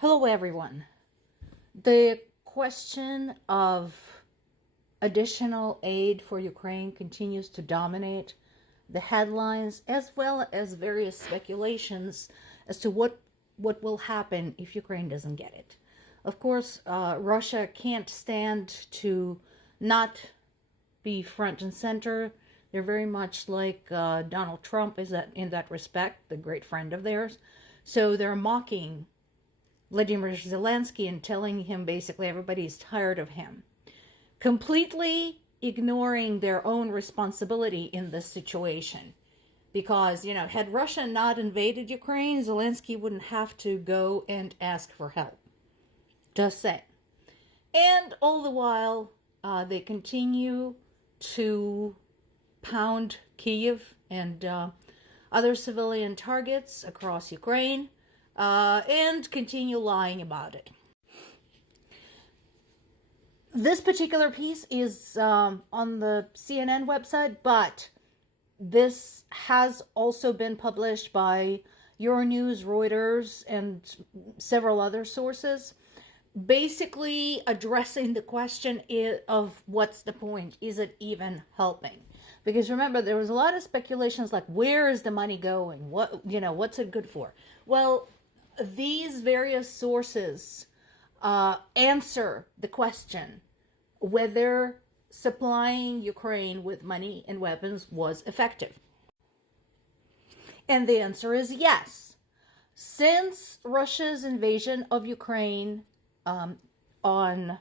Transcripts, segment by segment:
Hello, everyone. The question of additional aid for Ukraine continues to dominate the headlines, as well as various speculations as to what will happen if Ukraine doesn't get it. Of course, Russia can't stand to not be front and center. They're very much like Donald Trump is in that respect, the great friend of theirs. So they're mocking Vladimir Zelensky and telling him basically everybody's tired of him, completely ignoring their own responsibility in this situation. Because, had Russia not invaded Ukraine, Zelensky wouldn't have to go and ask for help. Just saying. And all the while, they continue to pound Kyiv and other civilian targets across Ukraine, and continue lying about it. This particular piece is on the CNN website, but this has also been published by Euronews, Reuters, and several other sources, basically addressing the question of what's the point? Is it even helping? Because remember, there was a lot of speculations like, where is the money going? What's it good for? Well, these various sources answer the question whether supplying Ukraine with money and weapons was effective. And the answer is yes. Since Russia's invasion of Ukraine on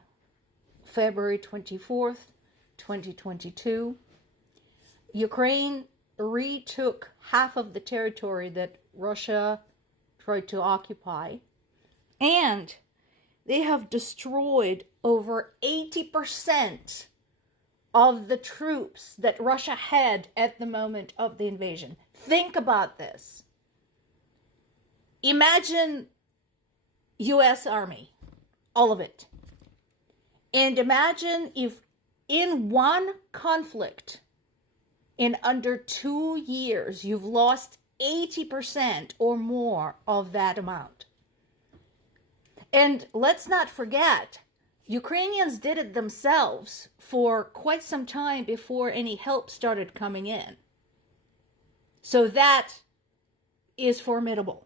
February 24th, 2022, Ukraine retook half of the territory that Russia tried to occupy, and they have destroyed over 80% of the troops that Russia had at the moment of the invasion. Think about this. Imagine U.S. Army, all of it. And imagine if in one conflict, in under 2 years, you've lost 80% or more of that amount. And let's not forget, Ukrainians did it themselves for quite some time before any help started coming in. So that is formidable.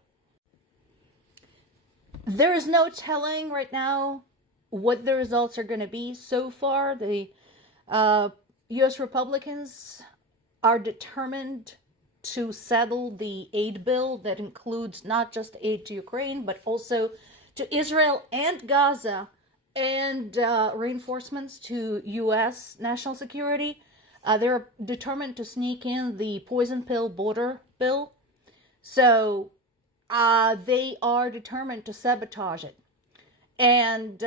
There is no telling right now what the results are going to be. So far, the U.S. Republicans are determined to settle the aid bill that includes not just aid to Ukraine, but also to Israel and Gaza, and reinforcements to U.S. national security. They're determined to sneak in the poison pill border bill. So they are determined to sabotage it. And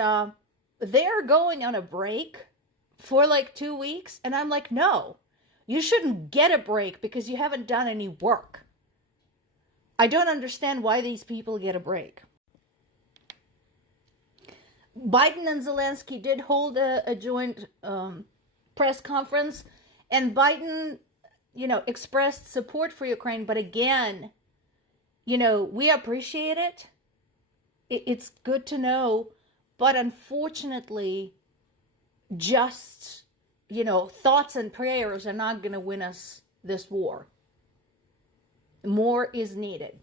they're going on a break for like 2 weeks. And I'm like, no, you shouldn't get a break because you haven't done any work. I don't understand why these people get a break. Biden and Zelensky did hold a joint press conference, and Biden, expressed support for Ukraine. But again, we appreciate it. It's good to know. But unfortunately, just, thoughts and prayers are not going to win us this war. More is needed.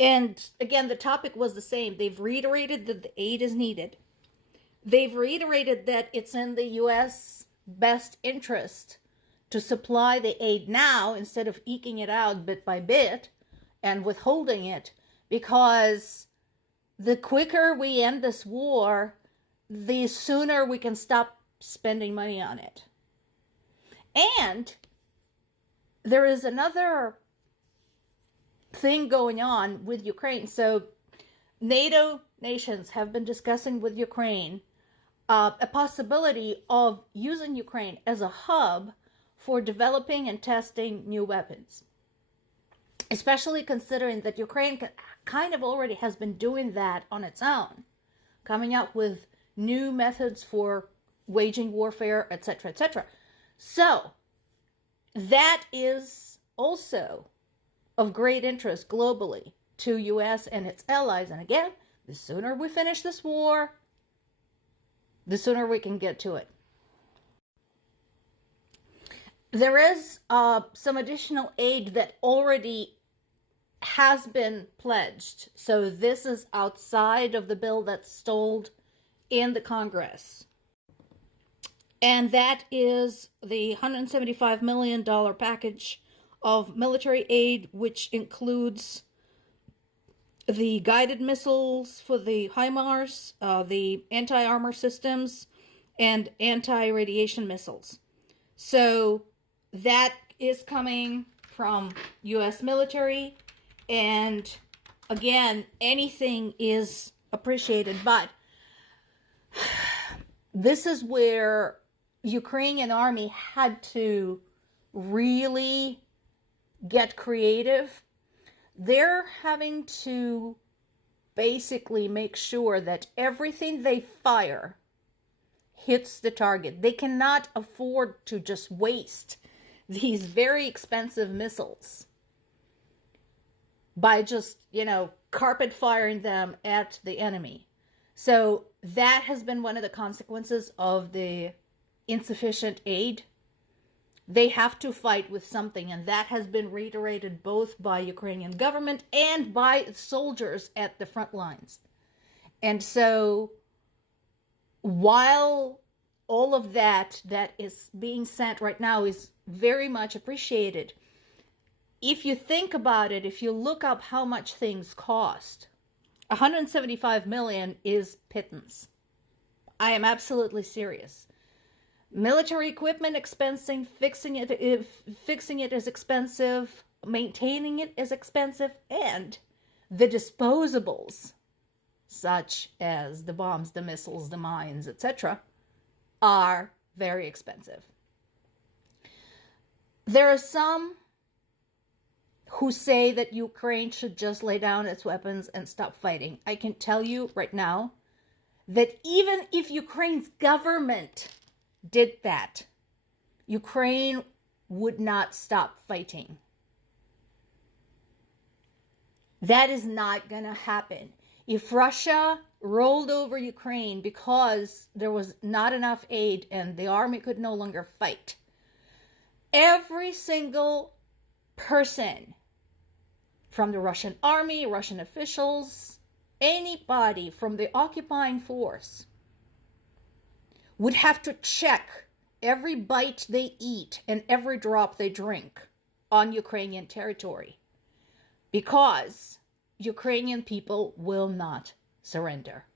And again, the topic was the same. They've reiterated that the aid is needed. They've reiterated that it's in the U.S. best interest to supply the aid now instead of eking it out bit by bit and withholding it, because the quicker we end this war, the sooner we can stop spending money on it. And there is another thing going on with Ukraine. So NATO nations have been discussing with Ukraine a possibility of using Ukraine as a hub for developing and testing new weapons, especially considering that Ukraine kind of already has been doing that on its own, coming up with new methods for waging warfare, etc., etc. So that is also of great interest globally to U.S. and its allies. And again, the sooner we finish this war, the sooner we can get to it. There is some additional aid that already has been pledged. So this is outside of the bill that's stalled in the Congress. And that is the $175 million package of military aid, which includes the guided missiles for the HIMARS, the anti-armor systems, and anti-radiation missiles. So that is coming from U.S. military. And again, anything is appreciated. But this is where Ukrainian army had to really get creative. They're having to basically make sure that everything they fire hits the target. They cannot afford to just waste these very expensive missiles by just, carpet firing them at the enemy. So that has been one of the consequences of the insufficient aid. They have to fight with something, and that has been reiterated both by Ukrainian government and by soldiers at the front lines. And so while all of that is being sent right now is very much appreciated, if you think about it, if you look up how much things cost, 175 million is pittance. I am absolutely serious. Military equipment expensing, fixing it is expensive, maintaining it is expensive, and the disposables, such as the bombs, the missiles, the mines, etc., are very expensive. There are some who say that Ukraine should just lay down its weapons and stop fighting. I can tell you right now that even if Ukraine's government did that, Ukraine would not stop fighting. That is not going to happen. If Russia rolled over Ukraine because there was not enough aid and the army could no longer fight, every single person from the Russian army, Russian officials, anybody from the occupying force would have to check every bite they eat and every drop they drink on Ukrainian territory, because Ukrainian people will not surrender.